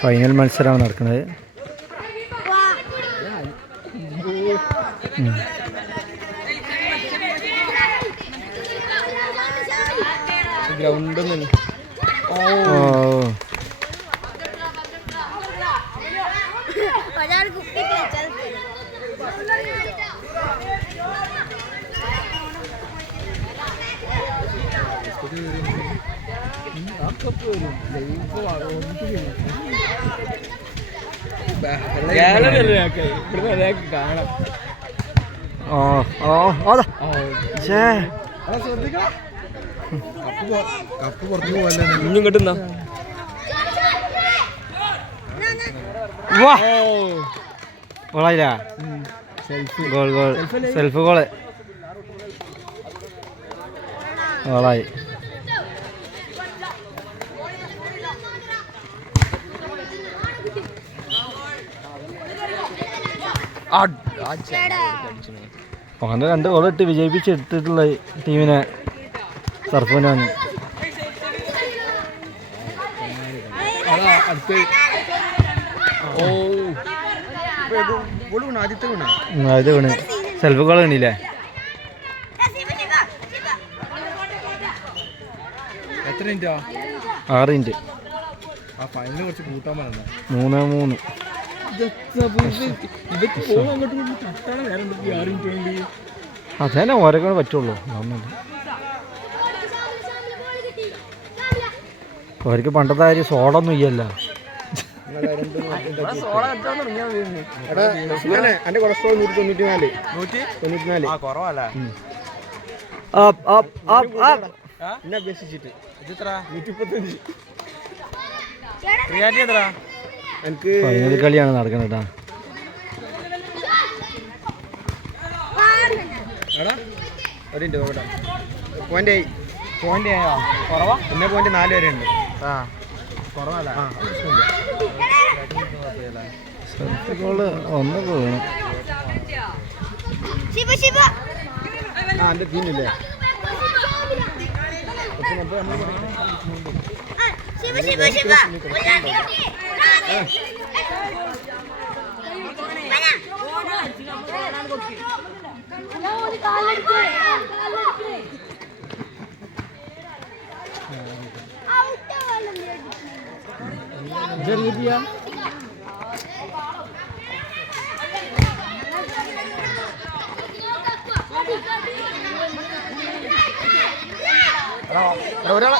Final മത്സരമാണ് നടക്കുന്നത്. Ground കാണാം. കപ്പ് പുറത്തു പോവല്ലേ ഇഞ്ഞും കിട്ടുന്ന ഗോൾ ഗോൾ സെൽഫ് ഗോള് ഗോളായി. അങ്ങനെ 2 ഗോൾ ഇട്ട് വിജയിപ്പിച്ചെടുത്തിട്ടുള്ള ടീമിനെ സർഫിനാണ്. ആദ്യത്തെ വീണ് സെൽഫ് ഗോൾ കണ്ടില്ലേ? എത്ര മിനിറ്റാ? 6 മിനിറ്റ്. 3-3. അതന്നെ ഓരോക്കെ പറ്റുള്ളൂ. അവർക്ക് പണ്ടത്തെ കാര്യം സോഡൊന്നും ഇല്ലല്ലോ. എന്റെ കൊളസ്ട്രോൾ 194. എന്നെ അപേക്ഷിച്ചിട്ട് എനിക്ക് ഫൈനൽ കളിയാണ് നടക്കുന്നത് കേട്ടാ. പോയിന്റ് കുറവാ. 1.4 വരെ ഉണ്ട്. കുറവല്ല. ഗോള് ഒന്ന് വീണു. എന്റെ ടീമില്ലേ ഒരാളെ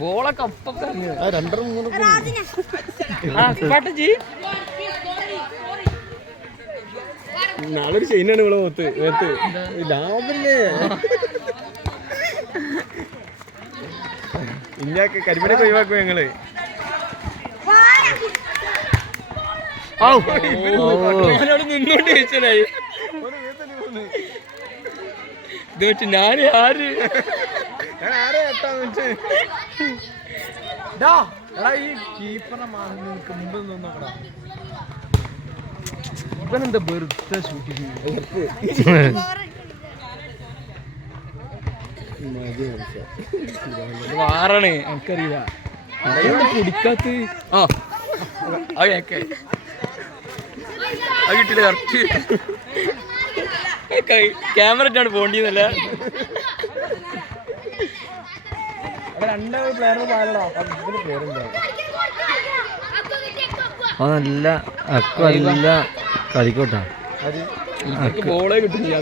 ബോളൊക്കെ അപ്പം 2-3 നാളൊരു ചെയിനാണ് ഇവിടെ നേരത്ത് ലാഭല്ലേ. ഇല്ലാക്ക കരിമണിയൊക്കെ ഒഴിവാക്കും ഞങ്ങള്. നിന്നോണ്ട് ചോദിച്ചായി ഞാൻ ആരെ എട്ടാന്ന് വെച്ച് ഈ കീപ്പറെ മുമ്പ് നോക്കടാ. ഇവനെന്താ വെറുതെ ഷൂട്ടിങ് വാറാണ് എനിക്കറിയില്ല. കുടിക്കാത്ത കിട്ടില്ല കറക്റ്റ്. ക്യാമറ ഇട്ടാണ് പോണ്ടിന്നല്ല. 2 പ്ലെയർ പാലടാ. പേരെന്താ നല്ല അക്കല്ല കളിക്കോട്ടാ. ബോളേ കിട്ടുന്നില്ല.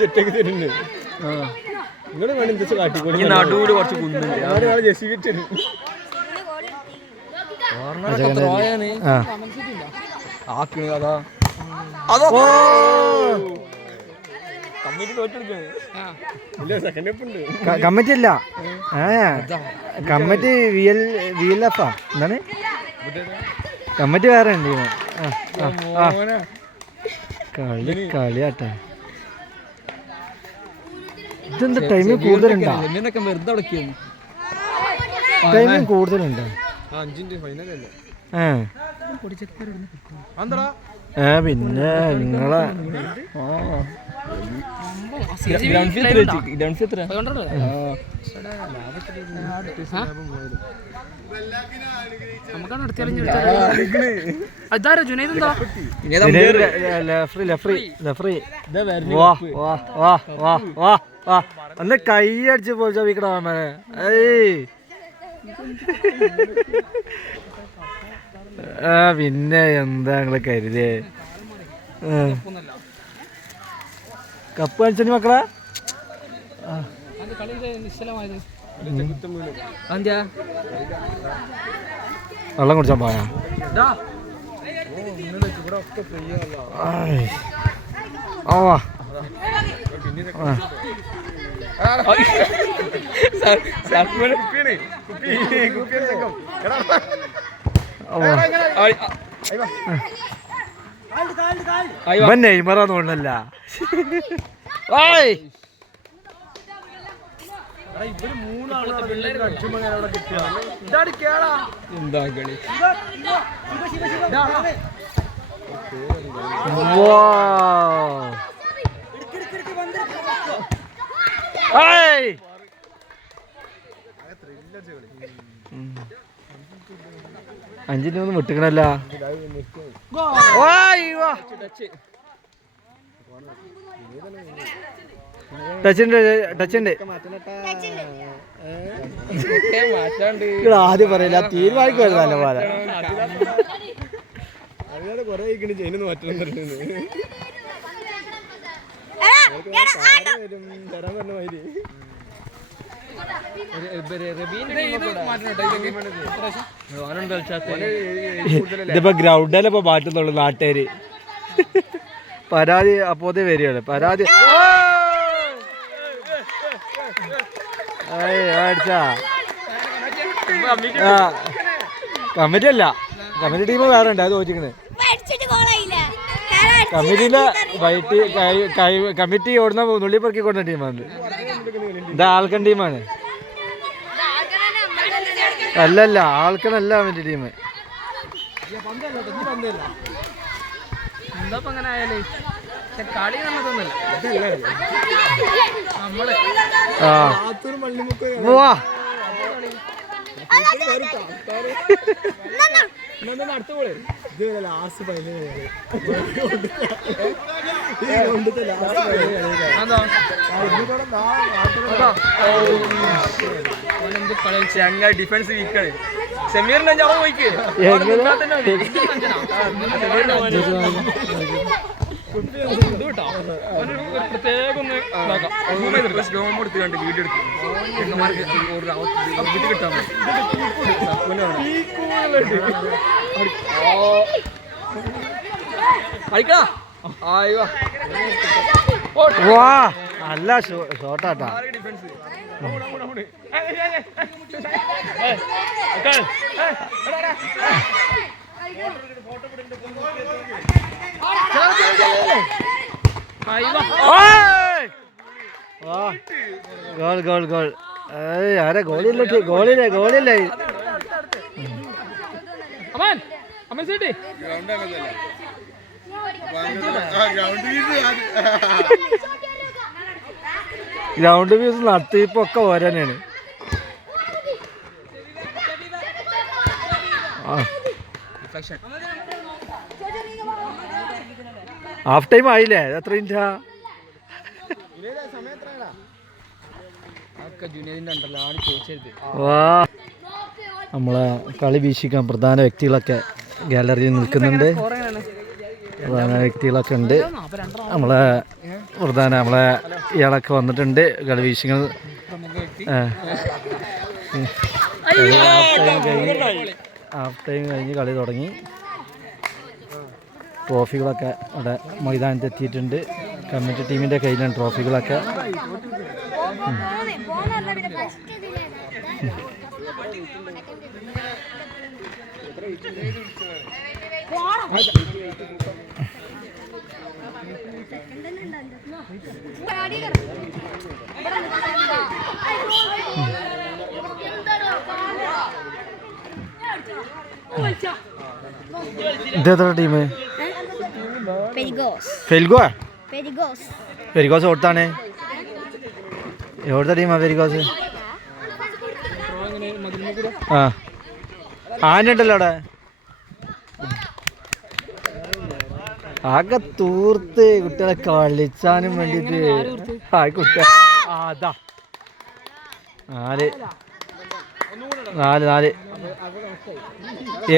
സെറ്റാക്കി തരുന്നുണ്ട്. നിങ്ങൾ വേണം എന്താ കാട്ടിക്കോളി. നടുവില് കുറച്ച് കുന്നുണ്ട്. ജെസ്സി കിട്ടുന്നു. കമ്മിറ്റി ഇല്ല കമ്മിറ്റി VLF എന്താണ് കമ്മിറ്റി വേറെ ഉണ്ട് കളിയാട്ടെ ഇതെന്താ ടൈമിൽ കൂടുതലുണ്ടോ ടൈമിൽ കൂടുതലുണ്ടോ പിന്നെ നിങ്ങളെ ഒന്ന് കൈ അടിച്ച് പോയി ചോദിക്കണ പിന്നെ എന്താ നിങ്ങള് കരുതേ കപ്പ് കളിച്ചു മക്കളെ വെള്ളം കുടിച്ചാൻ പോയാ നെയ്മറാന്ന് തോന്നല്ല എന്താ കളി അഞ്ചിന്റെ ഒന്നും വിട്ടിക്കണല്ല ടച്ചുണ്ട് ആദ്യം പറയില്ല തീരുമാനിക്കുമല്ലോ നല്ല പോലെ കൊറേ ചെയിനൊന്നും മാറ്റണം തരാൻ പറഞ്ഞ മാതിരി ഇതിപ്പോ ഗ്രൗണ്ടിലിപ്പോ മാറ്റുന്നുള്ളു നാട്ടുകാര് പരാതി അപ്പോതേ വരികയാണ് പരാതി അടിച്ചാ കമ്മിറ്റി അല്ല കമ്മിറ്റി ടീം വേറെ ഉണ്ട് അത് തോറ്റിക്കണ് കമ്മിറ്റിയിലെ കമ്മിറ്റി ഓടുന്ന നുള്ളിപ്പറക്കി കൊടുക്കുന്ന ടീമാണ് ഇത് ആൾക്കൻ ടീമാണ് അല്ലല്ല ആൾക്കനല്ല കമ്മിറ്റി ടീം ഡിഫൻസ് വീക്കാണ് സെമീറിന്റെ പോയിക്ക് പ്രത്യേകം എടുത്ത് കണ്ട് വീഡിയോ എടുത്ത് കിട്ടാൻ നല്ല ഷോട്ടാട്ടാ ഗോൾ ഗോൾ ഗോൾ ആരെ ഗോളില്ലേ ഗോളില്ലേ ഗോളില്ലേ ഗ്രൗണ്ട് വ്യൂസ് നടത്തിപ്പൊക്കെ ഓരോന്നാണ് ഹാഫ് ടൈം ആയില്ലേ എത്ര മിനിറ്റാ നമ്മളെ കളി വീക്ഷിക്കാൻ പ്രധാന വ്യക്തികളൊക്കെ ഗാലറിയിൽ നിൽക്കുന്നുണ്ട് പ്രധാന വ്യക്തികളൊക്കെ ഉണ്ട് നമ്മളെ ഇയാളൊക്കെ വന്നിട്ടുണ്ട് കളി വീക്ഷിക്കുന്നത് ഹാഫ് ടൈം കഴിഞ്ഞ് കളി തുടങ്ങി ട്രോഫികളൊക്കെ അവിടെ മൈതാനത്ത് എത്തിയിട്ടുണ്ട് കമ്മിറ്റി ടീമിൻ്റെ കയ്യിലാണ് ട്രോഫികളൊക്കെ. ഇതെത്ര ടീം? ഫെരിഗോസ് ഓർത്താണ്. എവിടുത്തെ ടീമാ ഫെരിഗോസ്? ആ ആനുണ്ടല്ലോ അവിടെ. ആകെ തൂർത്ത് കുട്ടികളെ കളിച്ചാനും വേണ്ടിട്ട് കുട്ടികൾ അതാ 4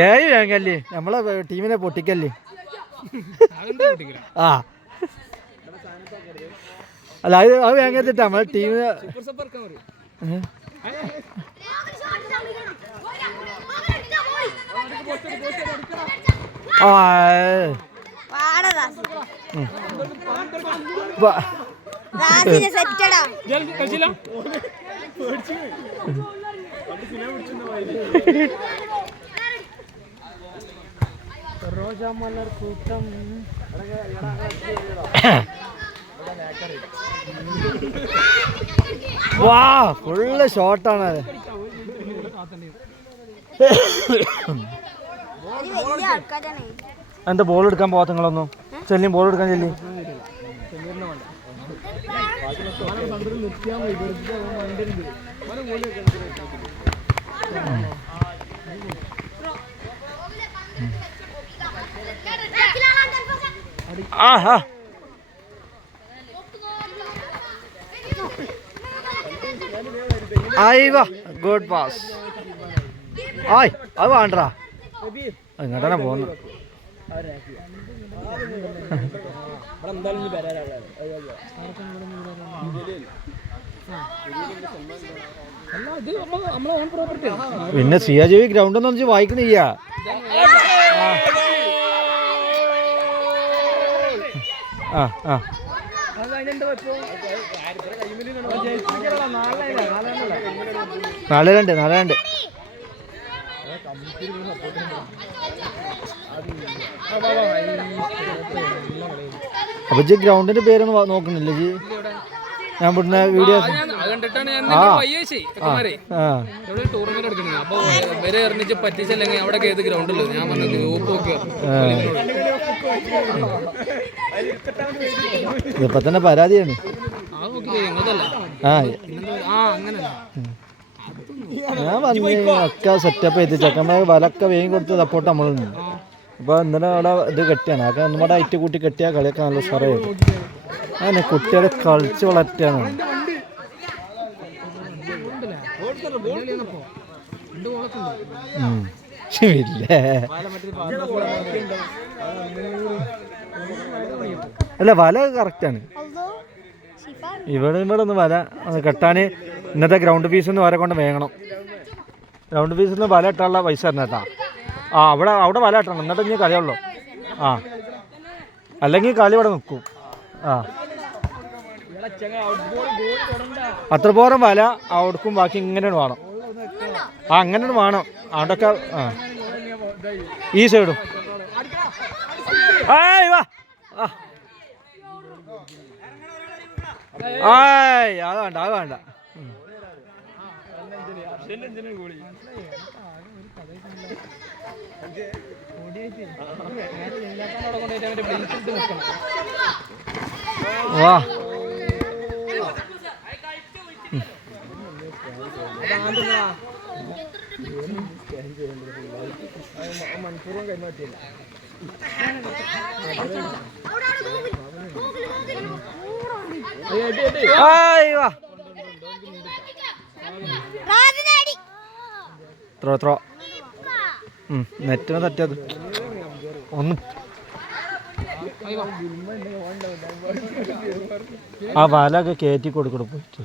7 വേങ്ങല്ലേ നമ്മളെ ടീമിനെ പൊട്ടിക്കല്ലേ. ആ അല്ല അത് വേങ്ങത്തിട്ട് നമ്മളെ ടീമിനെ റോജാമലർകൂട്ടം വാ ഫുള്ള് ഷോട്ടാണ്. എന്താ ബോൾ എടുക്കാൻ പോകാത്ത നിങ്ങളൊന്നും? ചെല്ലിയും ബോൾ എടുക്കാൻ ചെല്ലി. Good pass. ആയ് അത് വേണ്ടടാ, ഇങ്ങോട്ടാണ് പോകുന്നത്. പിന്നെ സിയാജി ഗ്രൗണ്ട് ഒന്നും വെച്ച് വായിക്കണില്ല. ആ ആ 4-2. അപ്പൊ ജി ഗ്രൗണ്ടിന്റെ പേരൊന്നും നോക്കുന്നില്ല ജി? ഞാൻ ഇവിടുന്ന് വീഡിയോ ഇപ്പൊ തന്നെ പരാതിയാണ്. ഞാൻ വന്ന് ഒക്കെ സെറ്റപ്പ് ചെയ്ത് ചെക്കന്മാർ വലൊക്കെ വേഗം കൊടുത്ത് സപ്പോർട്ട് നമ്മളുണ്ട്. അപ്പൊ ഇന്നലെ അവിടെ ഇത് കെട്ടിയാണ്, അതൊക്കെ നമ്മുടെ ഐറ്റ് കൂട്ടി കെട്ടിയാൽ കളിയൊക്കെ നല്ല ഉഷാറായിരുന്നു. അങ്ങനെ കുട്ടികളെ കളിച്ച് വളർത്തിയാണ്. ഇല്ലേ അല്ല വല കറക്റ്റാണ്. ഇവിടെ ഒന്ന് വല കെട്ടാൻ ഇന്നത്തെ ഗ്രൗണ്ട് ഫീസ് ഒന്ന് വരെ കൊണ്ട് വേങ്ങണം. ഗ്രൗണ്ട് ഫീസിൽ നിന്ന് വല ഇട്ടാനുള്ള പൈസ തരണം കേട്ടാ. ആ അവിടെ വല ഇട്ടണം, എന്നിട്ട് ഇനി കളിയുള്ളൂ. ആ അല്ലെങ്കിൽ കളി ഇവിടെ നിൽക്കും. ആ അത്ര പോരം വല അവിടേക്കും ബാക്കി ഇങ്ങനെയാണ് വേണം. ആ അങ്ങനെയാണ് വേണം അവിടെയൊക്കെ. ആ ഈ സൈഡും ആയ് വാ. ആയ് അത് വേണ്ട അത് വേണ്ട. വാ ത്രോ നെറ്റിനെ തട്ടിയത് ഒന്നും. ആ വലൊക്കെ കയറ്റി കൊടുക്കണം പോയിട്ട്.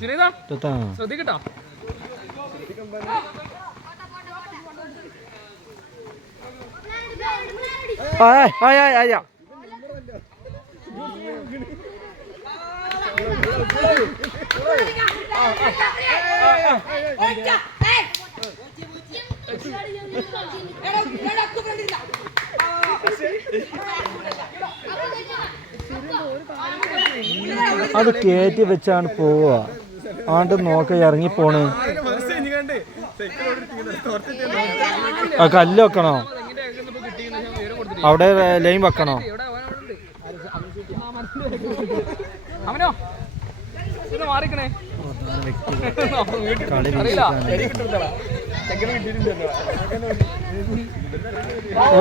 അത് കയറ്റി വെച്ചാണ് പോവുക. ആണ്ട് നോക്ക ഇറങ്ങിപ്പോണ്. ആ കല്ല് വെക്കണോ? അവിടെ ലൈൻ വെക്കണോ?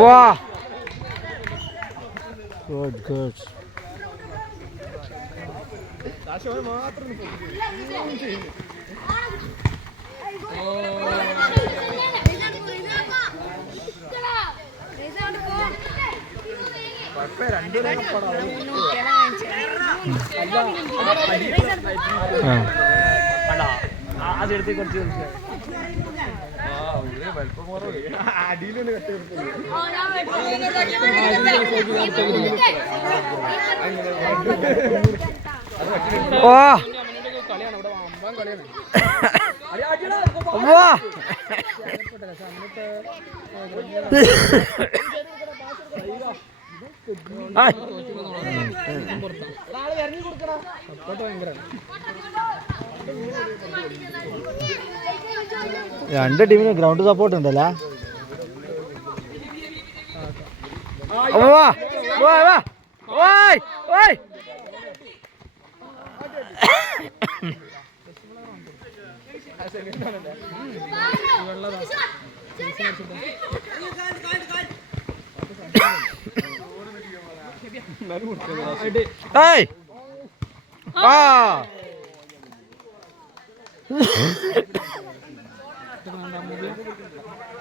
വാ ഗുഡ് ഗുഡ്. അതെടുത്ത് കുറച്ച് രണ്ട് ടീമിന് ഗ്രൗണ്ട് സപ്പോർട്ട് ഉണ്ടല്ലേ.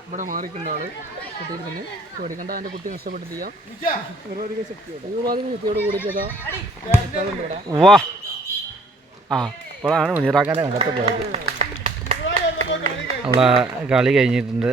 ഇവിടെ മാറിക്കണ്ട ആള് കുട്ടിയിൽ തന്നെ പേടിക്കണ്ട. എൻ്റെ കുട്ടി നഷ്ടപ്പെട്ടിട്ടില്ല. പൂർവാധികം ശക്തിയോട് കൂടിയിട്ടതാ. വാ ആ ഇപ്പോഴാണ് മുനീറാക്കാൻ്റെ കണ്ടത്ത് പോയത്. നമ്മളെ കളി കഴിഞ്ഞിട്ടുണ്ട്.